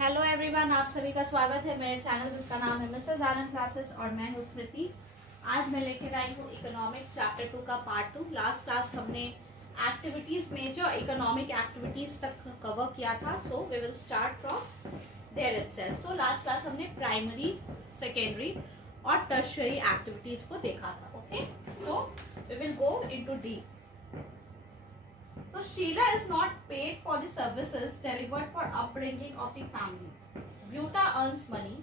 Hello everyone, आप सभी का स्वागत है मेरे चैनल जिसका नाम है मिसेस आनंद क्लासेस और मैं हूँ स्मृति। आज मैं लेकर आई हूँ इकोनॉमिक्स चैप्टर 2 का पार्ट 2। लास्ट क्लास हमने एक्टिविटीज मेजर इकोनॉमिक एक्टिविटीज तक कवर किया था। So we will start from there itself. So last class हमने प्राइमरी, सेकेंडरी और टर्शियरी एक्टिविटीज को देखा था। Okay, so we will go into deep. So Sheila is not paid for the services delivered for upbringing of the family. Vyuta earns money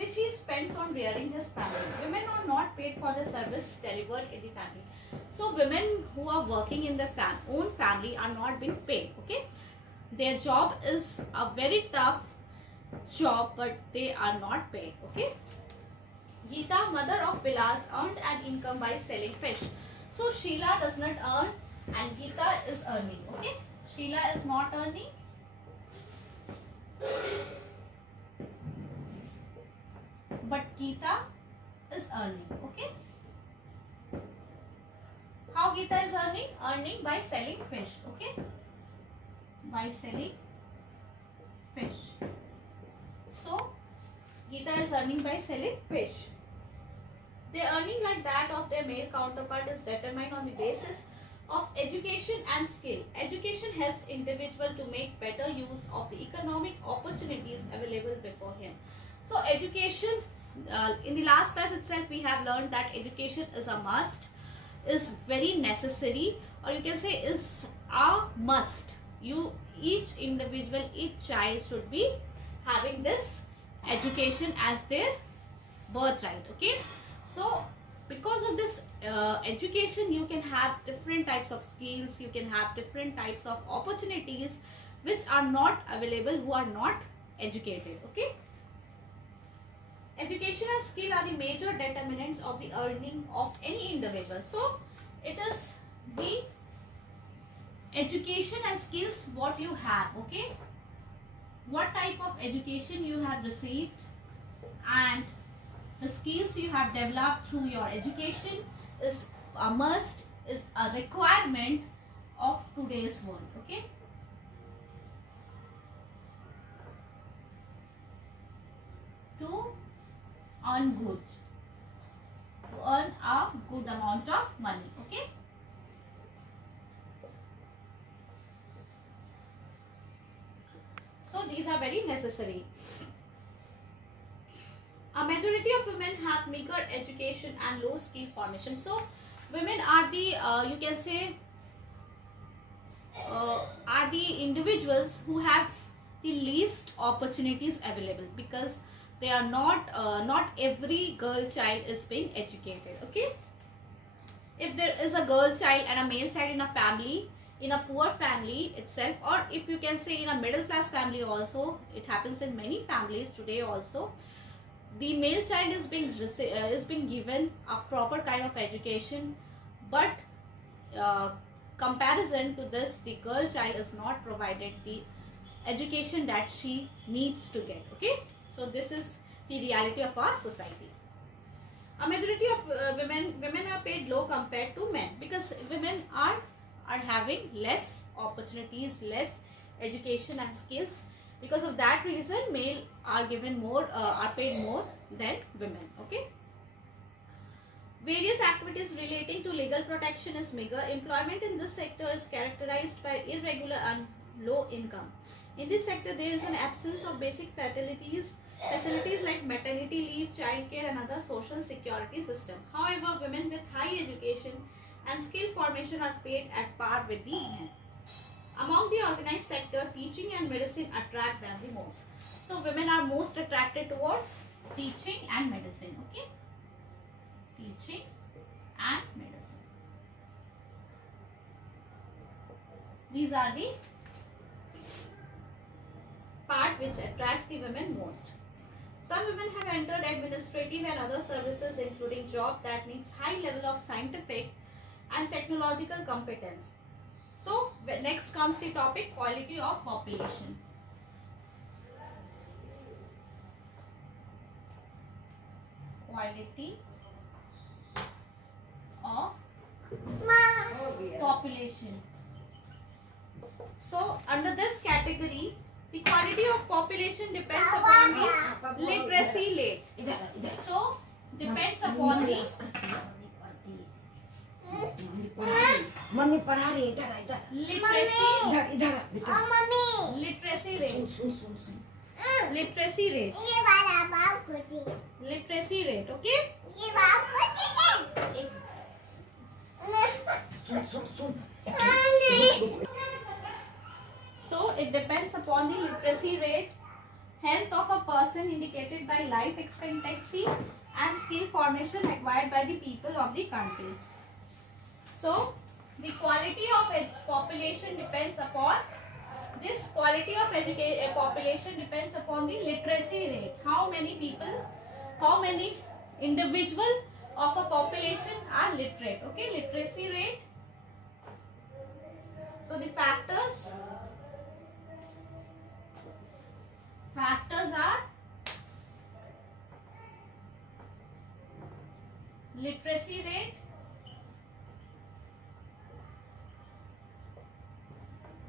which he spends on rearing his family. Women are not paid for the service delivered in the family. So women who are working in their own family are not being paid. Okay, their job is a very tough job, but they are not paid. Okay, Geeta, mother of Vilas, earned an income by selling fish. So Sheila does not earn and Geeta is earning. Okay, Sheila is not earning, but Geeta is earning. Okay, how Geeta is earning? Earning by selling fish. Okay, by selling fish. So Geeta is earning by selling fish. Their earning, like that of their male counterpart, is determined on the basis of education and skill. Education helps individual to make better use of the economic opportunities available before him. So education, in the last class itself we have learned that education is a must, is very necessary, or you can say is a must. Each individual, each child should be having this education as their birthright. Okay, so because of this education, you can have different types of skills, you can have different types of opportunities which are not available who are not educated. Okay, education and skill are the major determinants of the earning of any individual. So it is the education and skills what you have. Okay, what type of education you have received and the skills you have developed through your education is a must, is a requirement of today's world. Okay, to earn good, to earn a good amount of money. Okay, so these are very necessary. A majority of women have meager education and low skill formation. So women are the you can say are the individuals who have the least opportunities available, because they are not every girl child is being educated. Okay, if there is a girl child and a male child in a family, in a poor family itself, or if you can say in a middle class family also, it happens in many families today also, the male child is being given a proper kind of education, but comparison to this, the girl child is not provided the education that she needs to get. Okay, so this is the reality of our society. A majority of women are paid low compared to men, because women are having less opportunities, less education and skills. Because of that reason, male are given more, are paid more than women. Okay. Various activities relating to legal protection is meager. Employment in this sector is characterized by irregular and low income. In this sector, there is an absence of basic facilities like maternity leave, child care, and other social security system. However, women with high education and skill formation are paid at par with the men. Among the organized sector, teaching and medicine attract them the most. So women are most attracted towards teaching and medicine. Okay, teaching and medicine. These are the part which attracts the women most. Some women have entered administrative and other services, including job that needs high level of scientific and technological competence. So next comes the topic quality of population. Quality of population. So under this category, the quality of population depends upon the literacy rate. So depends upon the mummy पढ़ा रही है, इधर इधर literacy इधर बेटा। literacy rate. Literacy rate. Literacy rate. Okay. So it depends upon the literacy rate, health of a person indicated by life expectancy and skill formation acquired by the people of the country. So the quality of population depends upon this quality of population depends upon the literacy rate. How many people, how many individual of a population are literate. Okay, literacy rate. So the factors are literacy rate,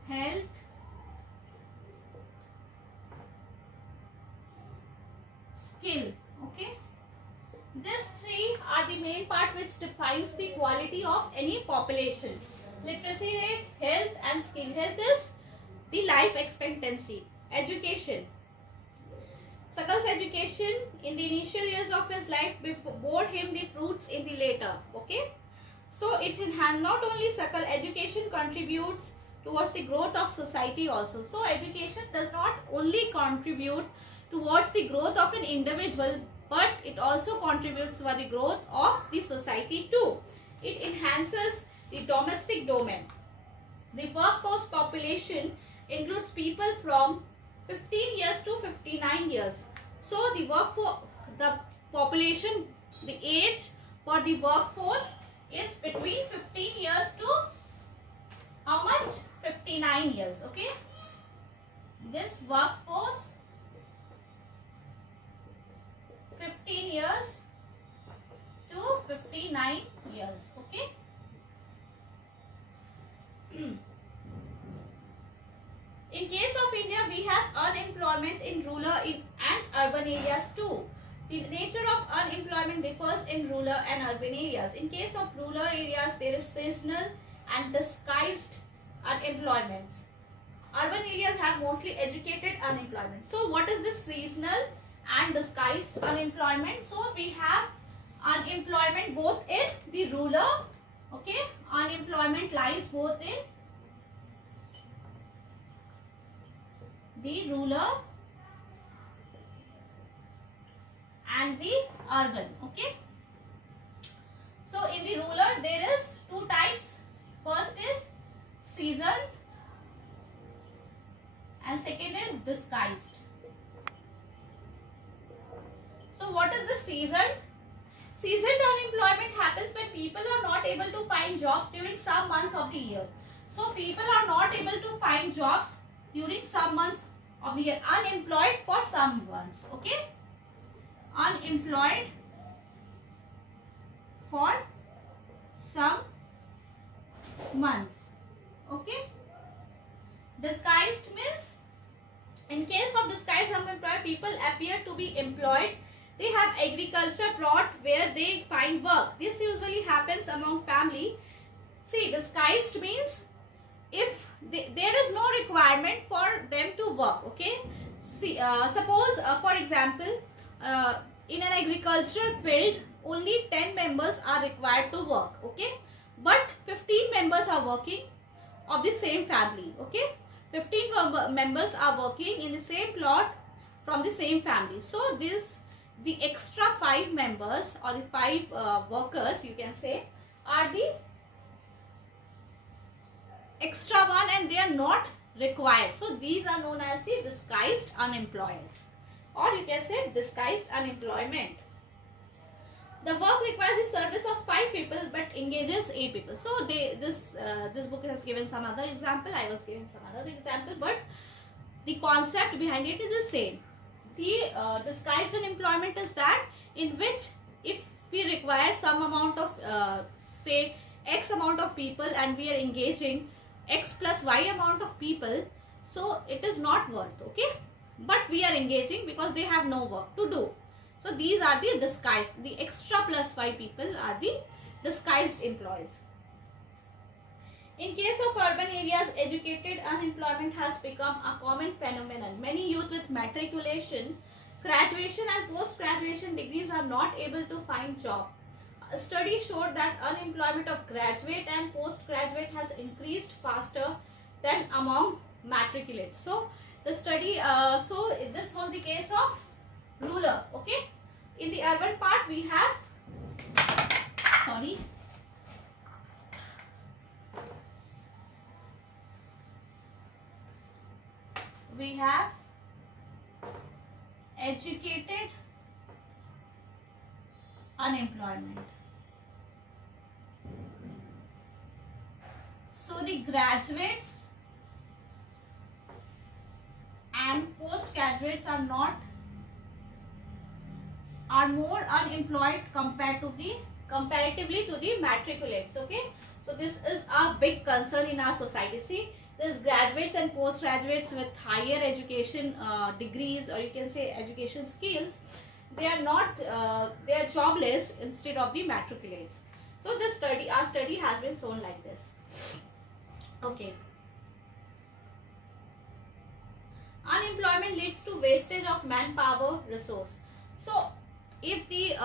health, skill. Okay, these three are the main part which defines the quality of any population. Literacy rate, health and skill. Health is the life expectancy. Education. Sakal's education in the initial years of his life bore him the fruits in the later. Okay, so it enhances not only Sakal, education contributes towards the growth of society also. So education does not only contribute towards the growth of an individual, but it also contributes for the growth of the society too. It enhances the domestic domain. The workforce population includes people from 15 years to 59 years. So the population, the age for the workforce is between 15 years to how much? 59 years. Okay, this workforce 15 years to 59 years. Okay. In case of India, we have unemployment in rural and urban areas too. The nature of unemployment differs in rural and urban areas. In case of rural areas, there is seasonal and disguised unemployment. Urban areas have mostly educated unemployment. So what is this seasonal and disguised unemployment? So we have unemployment both in the rural, okay, unemployment lies both in the rural and the urban. Okay, so in the rural there is two types. First is seasoned and second is disguised. So what is the seasoned? Seasoned unemployment happens when people are not able to find jobs during some months of the year. So people are not able to find jobs during some months of the year. Unemployed for some months. Okay, unemployed for some months. Okay, disguised means in case of disguised unemployed, people appear to be employed. They have agriculture plot where they find work. This usually happens among family. See, disguised means if there is no requirement for them to work. Okay, see, suppose for example in an agricultural field only 10 members are required to work. Okay, but 15 members are working of the same family. Okay, 15 members are working in the same plot from the same family. So the extra 5 members or the 5 workers, you can say, are the extra one and they are not required. So these are known as the disguised unemployed, or you can say disguised unemployment. The work requires the service of 5 people but engages 8 people. So this book has given some other example. I was giving some other example, but the concept behind it is the same. The disguised unemployment is that in which if we require some amount of say X amount of people and we are engaging X plus Y amount of people, so it is not worth, okay, but we are engaging because they have no work to do. So these are the disguised, the extra plus Y people are the disguised employees. In case of urban areas, educated unemployment has become a common phenomenon. Many youth with matriculation, graduation and post-graduation degrees are not able to find job. A study showed that unemployment of graduate and postgraduate has increased faster than among matriculates. So the study, so this was the case of rural, okay. In the urban part we have, we have educated unemployment. So the graduates and postgraduates are more unemployed comparatively to the matriculates, okay. So this is a big concern in our society. See, there's graduates and postgraduates with higher education degrees, or you can say education skills. They are jobless instead of the matriculates. So our study has been shown like this, okay. Unemployment leads to wastage of manpower resource. So if the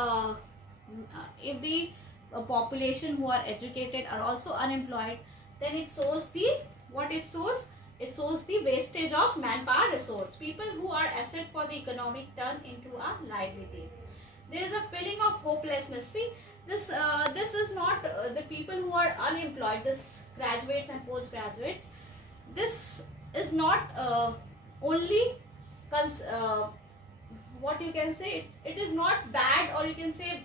population who are educated are also unemployed, then it shows the it shows the wastage of manpower resource. People who are asset for the economic turn into a liability. There is a feeling of hopelessness. See, this is not the people who are unemployed, this graduates and postgraduates. This is not only what you can say, it is not bad, or you can say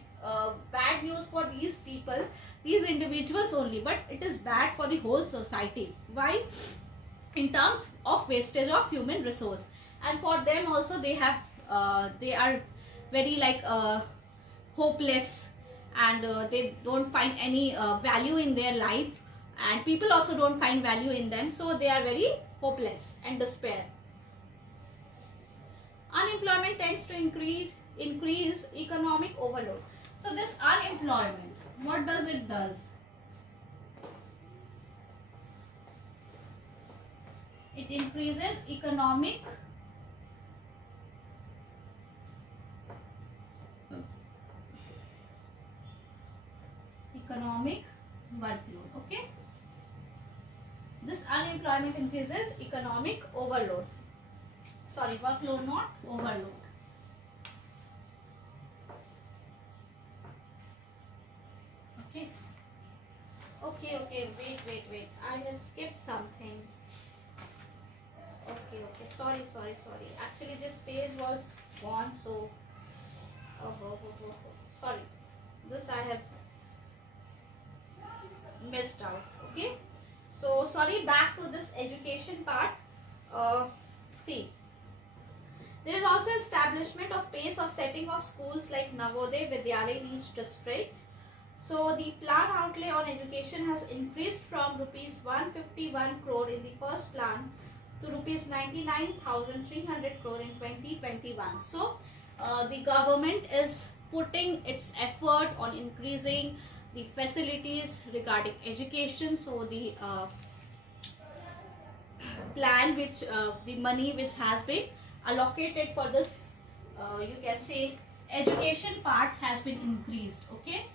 bad news for these people, these individuals only, but it is bad for the whole society. Why? In terms of wastage of human resource, and for them also they are very hopeless, and they don't find any value in their life, and people also don't find value in them, so they are very hopeless and despair. Unemployment tends to increase economic overload. So this unemployment, what does it does? It increases economic workload, okay. This unemployment increases economic overload. Sorry, workload, not overload. Okay, wait. I have skipped something. Okay, sorry. Actually, this page was gone, so sorry. This I have missed out. Okay, so sorry. Back to this education part. See, there is also establishment of pace of setting of schools like Navodaya Vidyalaya in each district. So the plan outlay on education has increased from rupees 151 crore in the first plan to rupees 99,300 crore in 2021. So the government is putting its effort on increasing the facilities regarding education. So the plan which the money which has been allocated for this you can say education part has been increased, okay,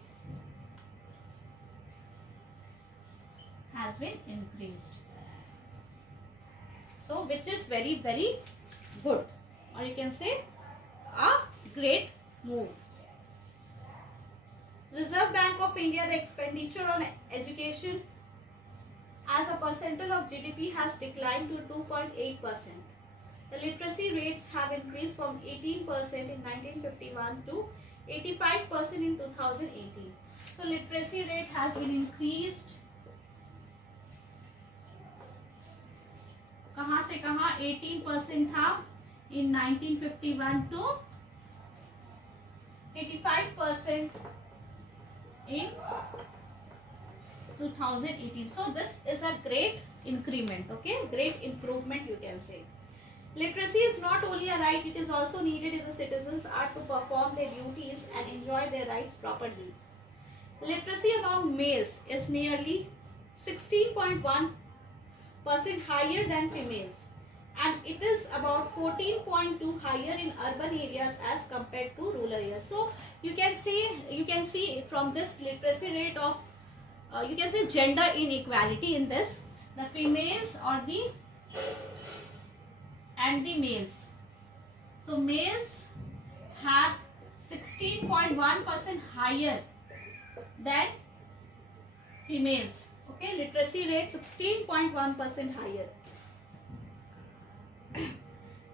has been increased. So which is very good, or you can say a great move. Reserve Bank of India, the expenditure on education as a percentage of GDP has declined to 2.8%. The literacy rates have increased from 18% in 1951 to 85% in 2018. So literacy rate has been increased. कहाँ से कहाँ 18% था in 1951 to 85% in 2018. So this is a great increment. Okay, great improvement you can say. Literacy is not only a right, it is also needed if the citizens are to perform their duties and enjoy their rights properly. Literacy among males is nearly 16.1% higher than females, and it is about 14.2 higher in urban areas as compared to rural areas. So you can see from this literacy rate of you can say gender inequality in this, the females or the and the males. So males have 16.1% higher than females. Okay, literacy rate 16.1% higher.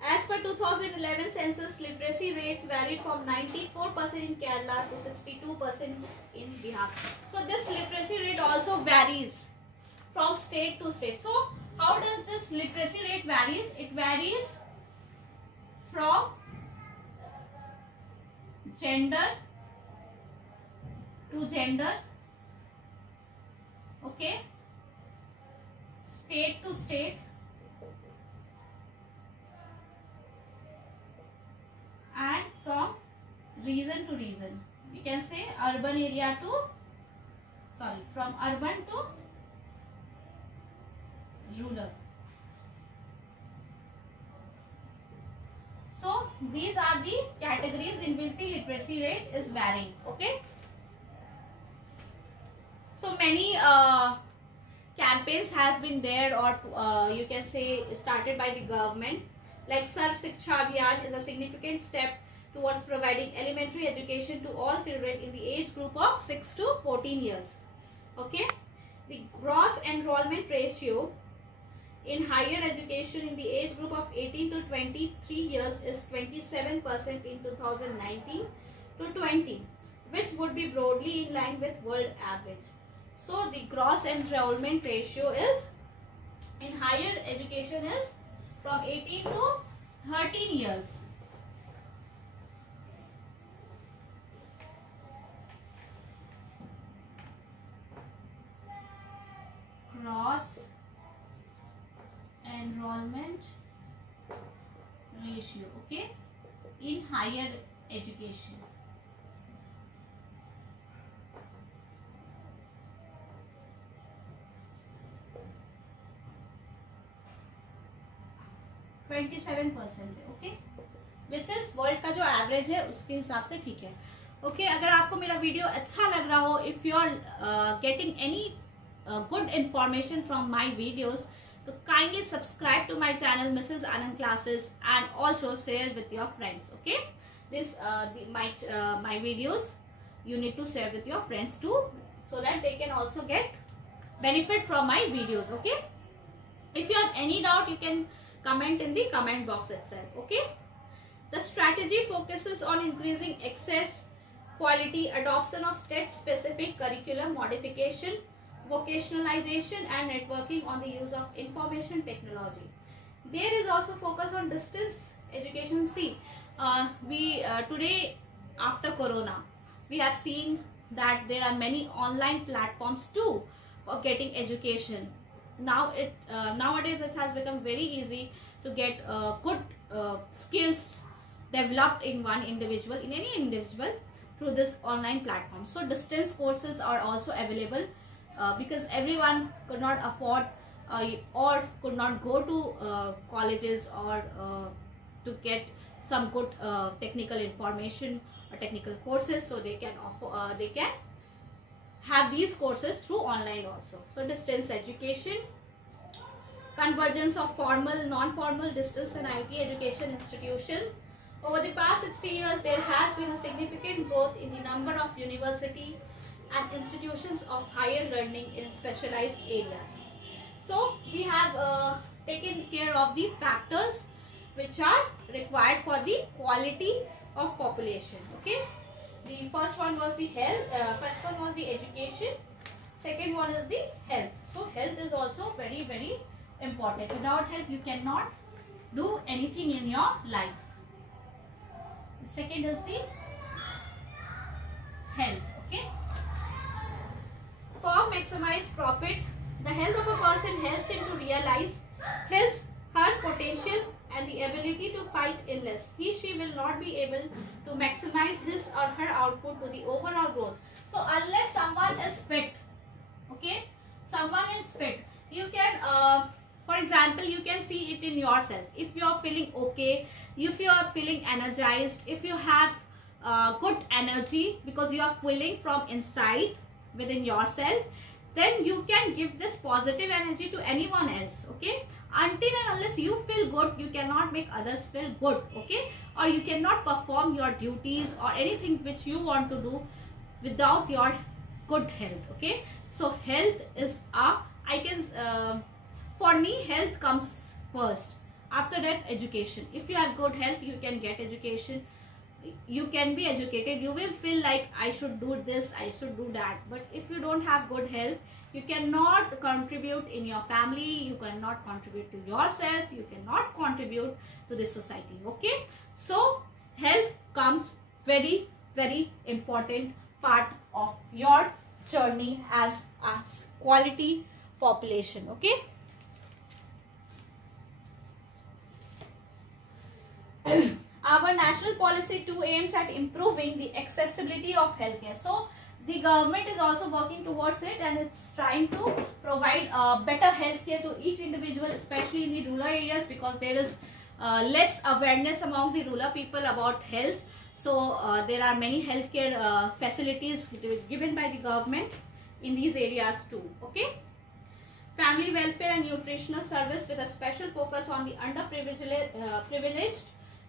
As per 2011 census, literacy rates varied from 94% in Kerala to 62% in Bihar. So this literacy rate also varies from state to state. So how does this literacy rate varies? It varies from gender to gender, okay, state to state, and from region to region. You can say urban area to, from urban to rural. So these are the categories in which the literacy rate is varying. Okay. So many campaigns have been there, or you can say started by the government. Like Sarv Shiksha Abhiyan is a significant step towards providing elementary education to all children in the age group of 6 to 14 years. Okay. The gross enrollment ratio in higher education in the age group of 18 to 23 years is 27% in 2019 to 20, which would be broadly in line with world average. So the gross enrollment ratio is in higher education is from 18 to 13 years. Gross enrollment ratio, okay, in higher education. Okay, which is world का जो average है उसके हिसाब से ठीक है. Okay, अगर आपको मेरा वीडियो अच्छा लग रहा हो, if you are getting any good information from my videos, so kindly subscribe to my channel Mrs. Anand Classes, and also share with your friends. Okay, this my videos you need to share with your friends too, so that they can also get benefit from my videos. Okay, if you have any doubt, you can comment in the comment box itself. Okay, the strategy focuses on increasing access, quality, adoption of state specific curriculum modification, vocationalization and networking on the use of information technology. There is also focus on distance education. See, today after Corona, we have seen that there are many online platforms too for getting education. Now nowadays it has become very easy to get good skills developed in one individual, in any individual, through this online platform. So distance courses are also available. Because everyone could not afford or could not go to colleges or to get some good technical information or technical courses, so they can offer they can have these courses through online also. So distance education, convergence of formal, non-formal, distance and IT education institutions. Over the past 60 years, there has been a significant growth in the number of university and institutions of higher learning in specialized areas. So we have taken care of the factors which are required for the quality of population. Okay, the first one was the health, first one was the education, second one is the health. So health is also very, very important. Without health you cannot do anything in your life. The second is the health. Okay, for maximize profit, The health of a person helps him to realize her potential and the ability to fight illness. She will not be able to maximize his or her output to the overall growth. So unless someone is fit, okay, someone is fit, you can, for example, you can see it in yourself. If you are feeling okay, if you are feeling energized, if you have good energy because you are feeling from inside within yourself, then you can give this positive energy to anyone else, okay. Until and unless you feel good, you cannot make others feel good, okay, or you cannot perform your duties or anything which you want to do without your good health, okay. So health is for me, health comes first. After that, education. If you have good health, you can get education, you can be educated, you will feel like I should do this, I should do that. But if you don't have good health, you cannot contribute in your family, you cannot contribute to yourself, you cannot contribute to the society, okay. So health comes very, very important part of your journey as a quality population, okay. Our national policy too aims at improving the accessibility of healthcare. So the government is also working towards it, and it's trying to provide better healthcare to each individual, especially in the rural areas, because there is less awareness among the rural people about health. So there are many healthcare facilities given by the government in these areas too, okay. Family welfare and nutritional service with a special focus on the underprivileged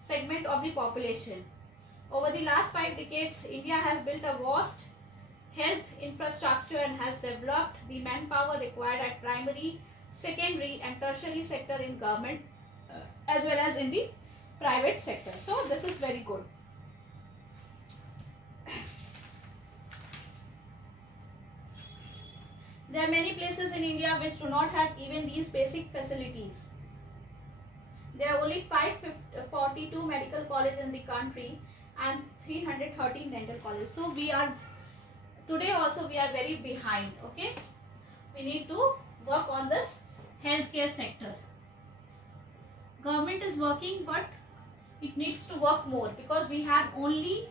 segment of the population. Over the last 5 decades, India has built a vast health infrastructure and has developed the manpower required at primary, secondary and tertiary sector in government as well as in the private sector. So this is very good. There are many places in India which do not have even these basic facilities. There are only 542 medical colleges in the country and 313 dental colleges. So today also we are very behind, okay. We need to work on this healthcare sector. Government is working, but it needs to work more, because we have only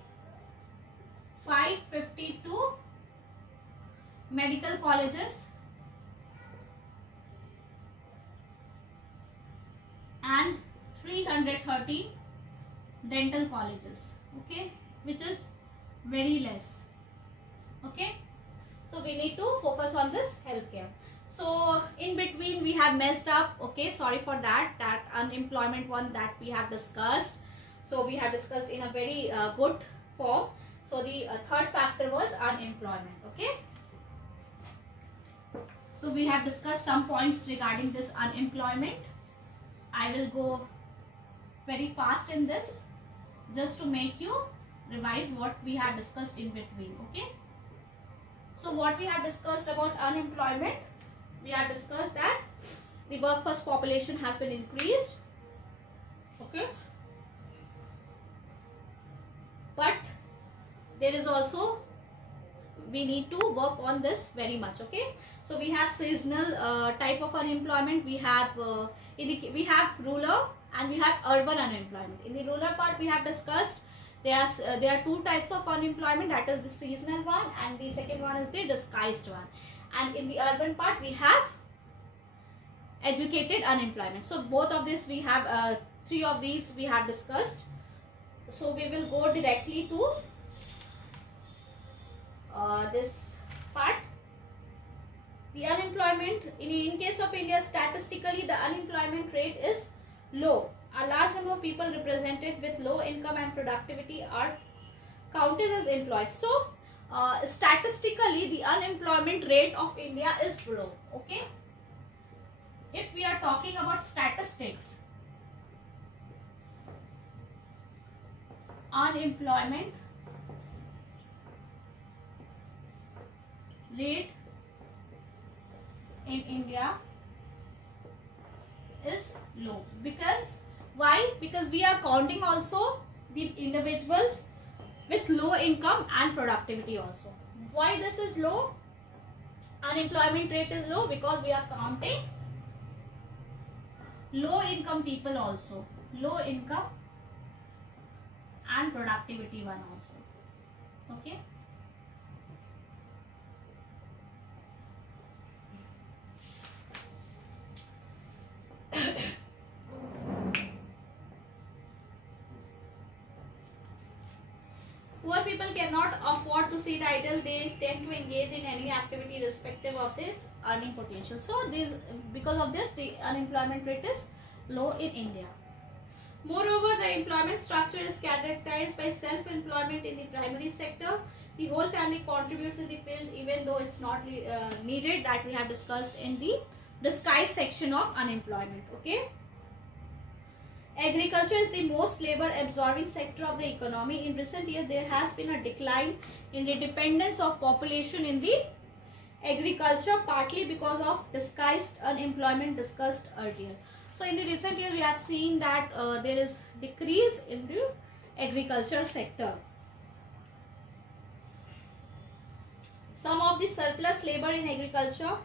552 medical colleges and 330 dental colleges, okay, which is very less, okay. So we need to focus on this healthcare. So in between we have messed up, okay, sorry for that unemployment one that we have discussed. So we have discussed in a very good form. So the third factor was unemployment, okay. So we have discussed some points regarding this unemployment. I will go very fast in this just to make you revise what we have discussed in between, okay. So what we have discussed about unemployment, we have discussed that the workforce population has been increased, okay, but there is also, we need to work on this very much, okay. So we have seasonal type of unemployment. We have we have rural and we have urban unemployment. In the rural part we have discussed there are two types of unemployment, that is the seasonal one and the second one is the disguised one. And in the urban part we have educated unemployment. So both of this we have three of these we have discussed. So we will go directly to this part. The unemployment in case of India, statistically the unemployment rate is low. A large number of people represented with low income and productivity are counted as employed. So statistically the unemployment rate of India is low, okay. If we are talking about statistics, unemployment rate in India is low. Because why? Because we are counting also the individuals with low income and productivity also. Why this is low? Unemployment rate is low because we are counting low income people also, low income and productivity one also. Okay. Poor people cannot afford to sit idle. They tend to engage in any activity irrespective of its earning potential. So because of this, the unemployment rate is low in India. Moreover, the employment structure is characterized by self-employment in the primary sector. The whole family contributes in the field even though it's not needed, that we have discussed in the disguised section of unemployment. Okay. Agriculture is the most labor absorbing sector of the economy. In recent years, there has been a decline in the dependence of population in the agriculture, partly because of disguised unemployment discussed earlier. So in the recent years, we have seen that there is decrease in the agriculture sector. Some of the surplus labor in agriculture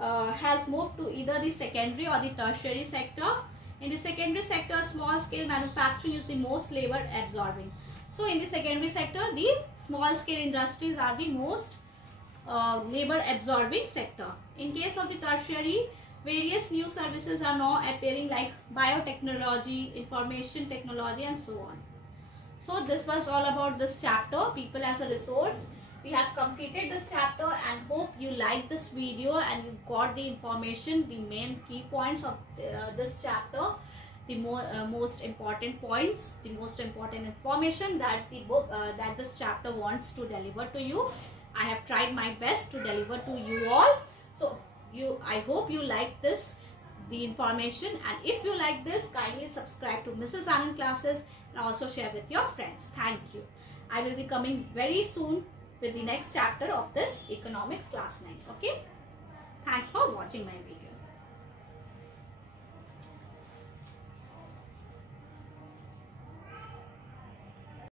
has moved to either the secondary or the tertiary sector. In the secondary sector, small scale manufacturing is the most labor absorbing. So in the secondary sector, the small scale industries are the most labor absorbing sector. In case of the tertiary, various new services are now appearing like biotechnology, information technology and so on. So this was all about this chapter, people as a resource. We have completed this chapter and hope you liked this video and you got the information, the main key points of this chapter, the most important points, the most important information that the book, that this chapter wants to deliver to you. I have tried my best to deliver to you all. So I hope you like this, the information, and if you like this, kindly subscribe to Mrs. Anand Classes and also share with your friends. Thank you. I will be coming very soon with the next chapter of this economics class 9. Okay. Thanks for watching my video.